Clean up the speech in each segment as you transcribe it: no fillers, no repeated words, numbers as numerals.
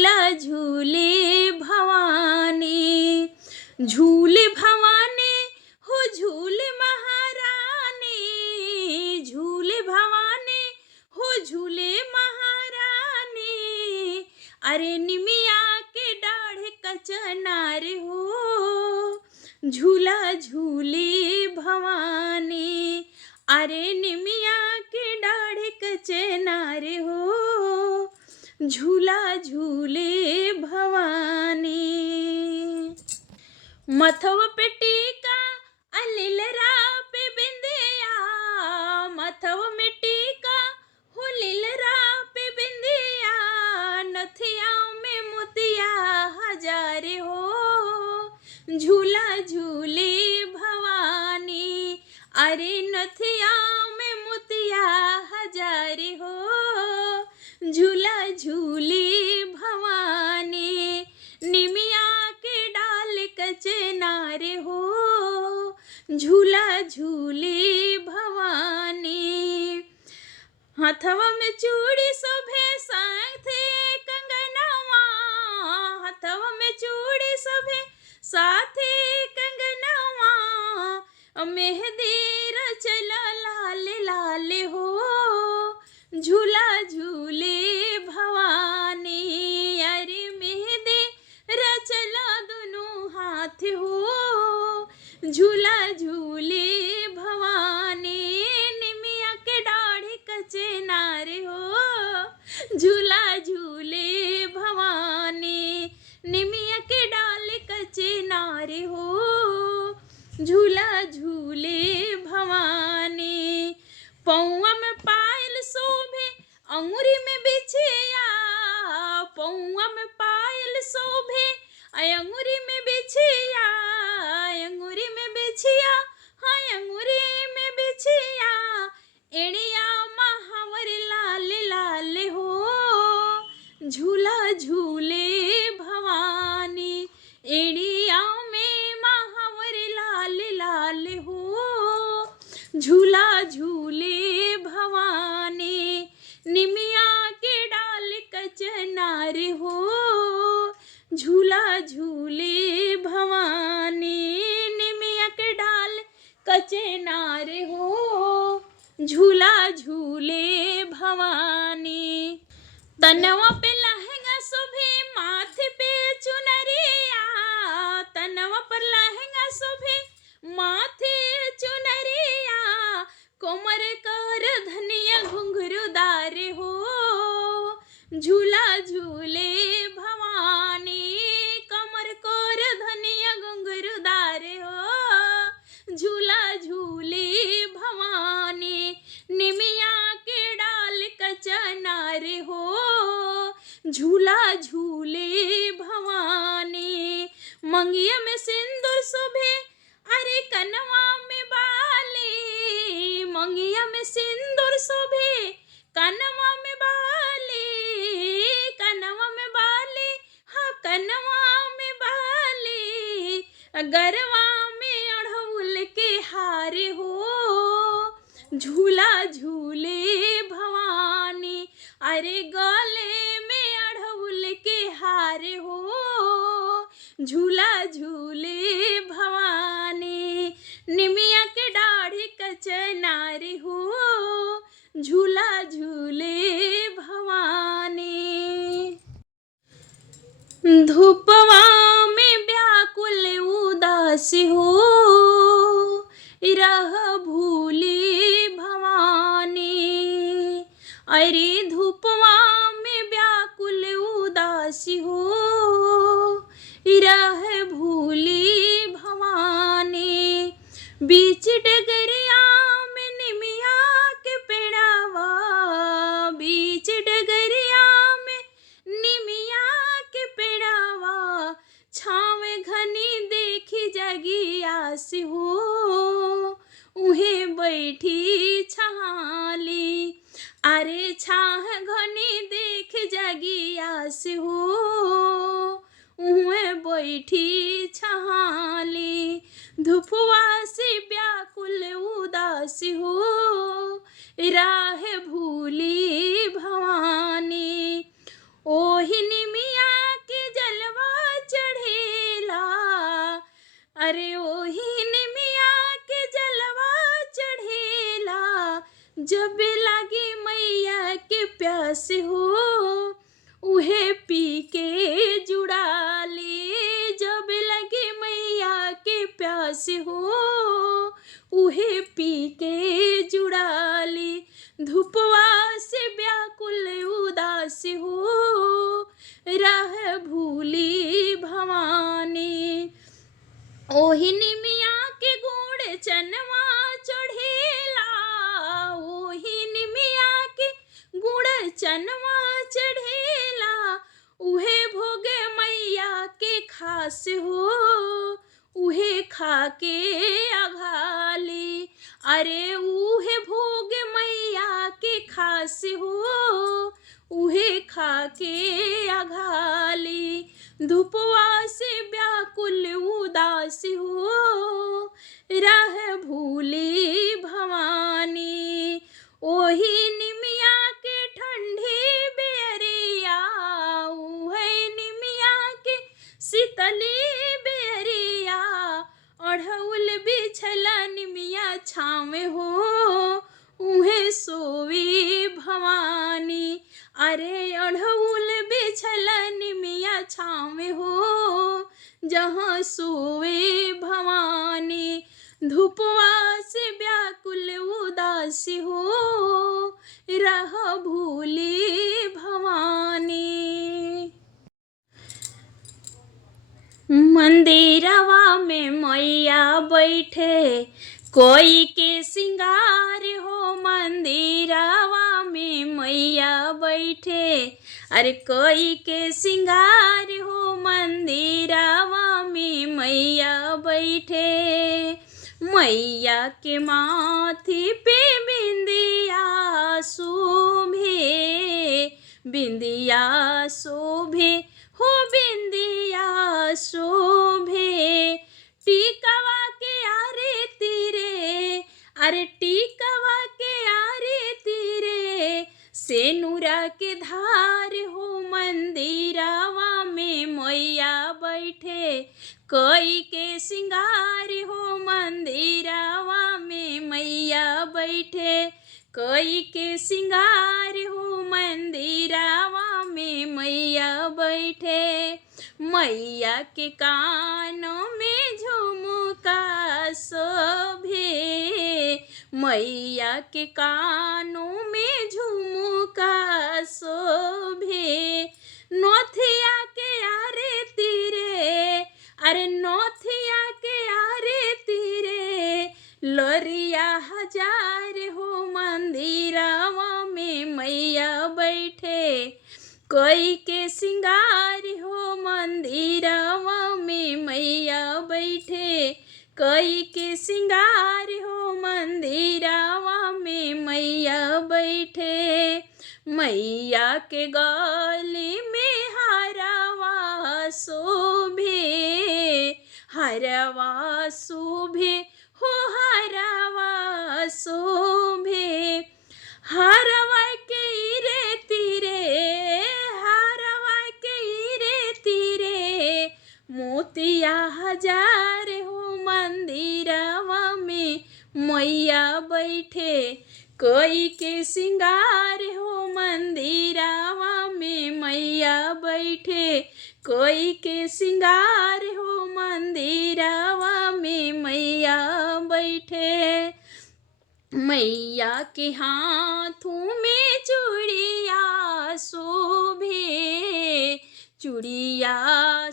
झूला झूले भवानी, झूले भवानी हो झूले महारानी, झूले भवानी हो झूले महारानी। अरे निमिया के डाढ़ कचनार हो, झूला झूले भवानी। अरे निमिया के डाढ़ कचनार हो, झूला झूले भवानी। मथव पे टीका अलीलरा पे बिंदिया, मथव में टीका हो लीलरा पे बिंदिया, नथिया में मोतिया हजार हो, झूला झूले भवानी। अरे नथिया में मोतिया हजार हो, झूला झूले भवानी। निमिया के डाल कचनार हो, झूला झूले भवानी। हथवा में चूड़ी शोभे साथे कंगनवा, हथवा में चूड़ी शोभे साथे कंगनवा, मेहंदी रचला लाल लाल हो, झूला झूले भवानी। अरे मेहंदी रचला दोनों हाथ हो, झूला झूले भवानी। निमिया के डाढ़ कचनार हो, झूला झूले भवानी। निमिया के डाल कचनार हो, झूला झूले भवानी। पौआ में पायल शोभे अंगूरी में बिछिया, पौआ में पायल शोभे अंगूरी में बिछिया, अंगूरी में बिछिया, हाँ अंगूरी में बिछिया। एड़िया महावर लाल लाल हो, झूला झूले भवानी। एड़िया में महावर लाल लाल हो, झूला झूले भवानी। निमिया के डाल कचनार हो, झूला झूले भवानी। निमिया के डाल कचनार हो, झूला झूले भवानी। तनवा पे लहंगा शोभे माथे पे चुनरिया, तनवा पर लहंगा शोभे माथे चुनरिया, कोमर कर धनिया घुंघरूदार हो, झूला झूले भवानी। कमर कर धनिया घुंघरूदार हो, झूला झूले भवानी। निमिया के डाल कचनार हो, झूला झूले भवानी। मंगिया में सिंदूर शोभे अरे कनवा में बाली, मंगिया में सिंदूर शोभे कनवा में बाली, कनवा में बाली, हाँ कनवा में बाली। गरवा में अड़हुल के हार हो, झूला झूले भवानी। अरे गले में अड़हुल के हार हो, झूला झूले भवानी। निमिया के डाढ़ कचनार हो, झूला झूले भवानी। धूपवा में व्याकुल उदास हो, रह भूली भवानी। अरे धूपवा में व्याकुल उदास हो, रह भूली भवानी। बीच डगरिया में निमिया के पेड़ावा, बीच डगरिया में निमिया के पेड़ावा, छावे घनी देखी जगी आस हो, उहे बैठी छहाली। अरे छाह घनी देख जगी आस हो, उहे बैठी छहाली। धुपवा से व्याकुल उदास हो, राह भूली भवानी। ओहि निमिया अरे ओही निमिया के जलवा चढ़ेला, जब लागी मैया के प्यास हो उहे पी के जुड़ाले, जब लगे मैया के प्यास हो उहे पी के जुड़ाले। धूपवा से व्याकुल उदास हो राह भूली भवानी, ओही निमिया के गुड़ चनवा चढ़ेला, ओही निमिया के गुड़ चनवा चढ़ेला, उहे भोगे मैया के खास हो उहे खा के अघाली। अरे उहे भोग मैया के खास हो उहे खा के अघाली। धूपवा से व्याकुल उदास हो राह भूली भवानी, ओही निमिया के ठंडी बेरिया, उहे निमिया के शीतली बेरिया, अढ़उल बिछला निमिया छावे हो उहे सोवी भवानी। अरे अढ़उल बिछला निमिया छावे हो जहाँ सोवे भवानी, धूपवा से व्याकुल उदास हो राह भूली भवानी। मंदिरवा में मैया बैठे कोई के सिंगार हो, मंदिरवा में मैया बैठे अरे कोई के सिंगार हो, मंदिरवा में मैया बैठे। मैया के माथे पे बिंदिया शोभे, बिंदिया शोभे हो बिंदिया शोभे। टीकवा के आरे तीरे, अरे टीकवा के आरे तीरे, सेनुरा के धार हो मंदिरवा में मैया बैठे कोई के सिंगार हो, मंदिरवा में मैया बैठे कोई के सिंगार हो, मंदिरवा में मैया बैठे। मैया के कानों में झुमका शोभे, मैया के कानों में झुमका शोभे। नोथिया के आरे तीरे, अरे नोथिया के आरे तीरे, लोरिया हजार हो मंदिरवा में मैया बैठे कोई के सिंगार हो, मंदिरवा में मैया बैठे कोई के सिंगार हो, मंदिरवा में मैया बैठे। मैया के गले में हरवा शोभे, हरवा शोभे हो हरवा शोभे। हरवा के रे तीरे, हरवा के रे तीरे, मोतिया हजार हो मंदिरवा में मैया बैठे कोई के सिंगार हो, मंदिरवा में मैया बैठे कोई के सिंगार हो, मंदिरवा में मैया बैठे। मैया के हाथों में चूड़िया शोभे, चूड़िया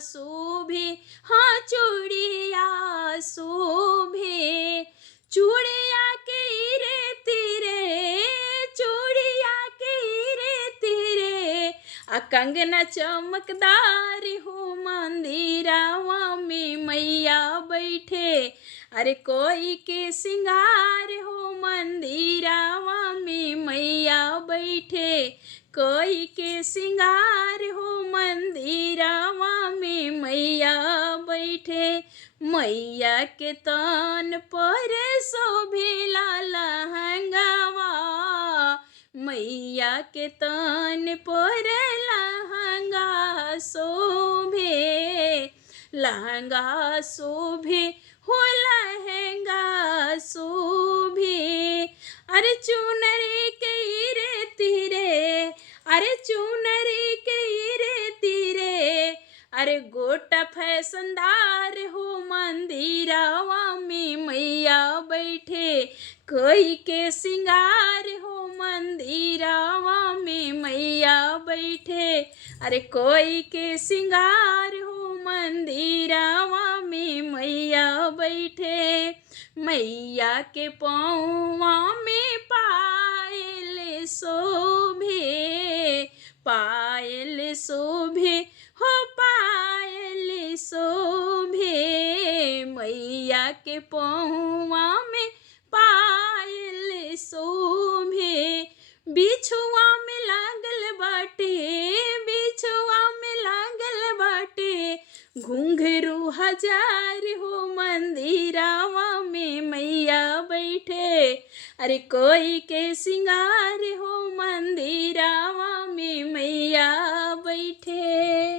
शोभे हाँ चूड़िया शोभे। चूड़िया के रे तीरे, चूड़िया के रे तीरे, आ कंगना चमकदार हो मंदिरवा में मैया बैठे अरे कोई के सिंगार हो, मंदिरवा में मैया बैठे कोई के सिंगार हो, मंदिरवा में मैया बैठे। मैया के तन पर शोभेला लहंगावा, मैया के तन पर लहंगा शोभे, लहंगा शोभे हो लहंगा शोभे। अरे चुनरी के रे तीरे, अरे चुनरी के रे तीरे, अरे गोटा फैशनदार हो मंदिरावा में मैया बैठे कोई के सिंगार हो मंदिरावा में मैया बैठे। अरे कोई के सिंगार हो मंदिरावा में मैया बैठे। मैया के पौवा में पायल शोभे, पायल शोभे हो पायल शोभे। मैया के पौवा में पायल शोभे। बिछुआ में लागल बाटे, बिछुआ में लागल बाटे, घुंघरू हजार हो मंदिरावा में मैया बैठे। अरे कोई के सिंगार हो मंदिरावा में मैया बैठे।